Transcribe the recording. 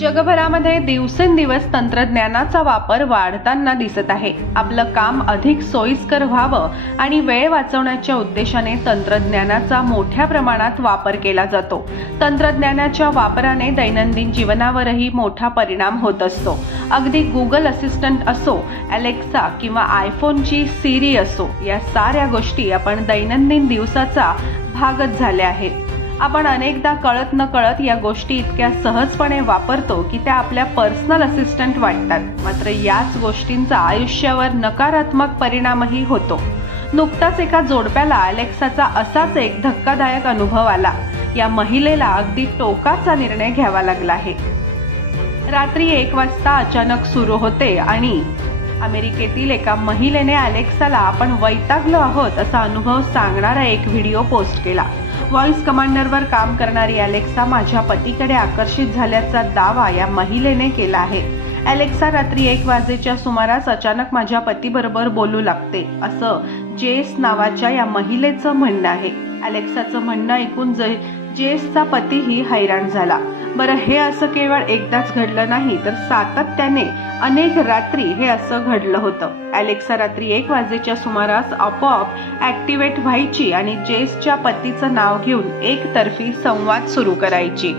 जगभरामध्ये दिवसेंदिवस तंत्रज्ञानाचा वापर वाढताना दिसत आहे. आपलं काम अधिक सोयीस्कर व्हावं आणि वेळ वाचवण्याच्या उद्देशाने तंत्रज्ञानाचा मोठ्या प्रमाणात वापर केला जातो. तंत्रज्ञानाच्या वापराने दैनंदिन जीवनावरही मोठा परिणाम होत असतो. अगदी गुगल असिस्टंट असो अलेक्सा किंवा आयफोनची सिरी असो या साऱ्या गोष्टी आपण दैनंदिन दिवसाचा भागच झाल्या आहेत. आपण अनेकदा कळत न कळत या गोष्टी इतक्या सहजपणे वापरतो की त्या आपल्या पर्सनल असिस्टंट वाटतात. मात्र याच गोष्टींचा आयुष्यावर नकारात्मक परिणामही होतो. नुकताच एका जोडप्याला अलेक्साचा असाच एक धक्कादायक अनुभव आला. या महिलेला अगदी टोकाचा निर्णय घ्यावा लागला आहे. रात्री एक वाजता अचानक सुरू होते आणि अमेरिकेतील एका महिलेने अलेक्साला आपण वैतागलो आहोत असा अनुभव सांगणारा एक व्हिडिओ पोस्ट केला. व्हॉइस कमांडरवर काम करणारी अलेक्सा माझ्या पतीकडे आकर्षित झाल्याचा दावा या महिलेने केला आहे. अलेक्सा रात्री एक वाजेच्या सुमारास अचानक माझ्या पतीबरोबर बोलू लागते असं जेस नावाच्या या महिलेचं म्हणणं आहे. अलेक्साचं म्हणणं ऐकून जे जेसचा पतीही हैराण झाला. बरं हे असं केवळ एकदाच घडलं नाही तर सातत्याने अनेक रात्री हे असं घडलं होतं. अलेक्सा रात्री एक वाजेच्या सुमारास आपोआप ऍक्टिव्हेट व्हायची आणि जेसच्या पतीचं नाव घेऊन एकतर्फी संवाद सुरू करायची.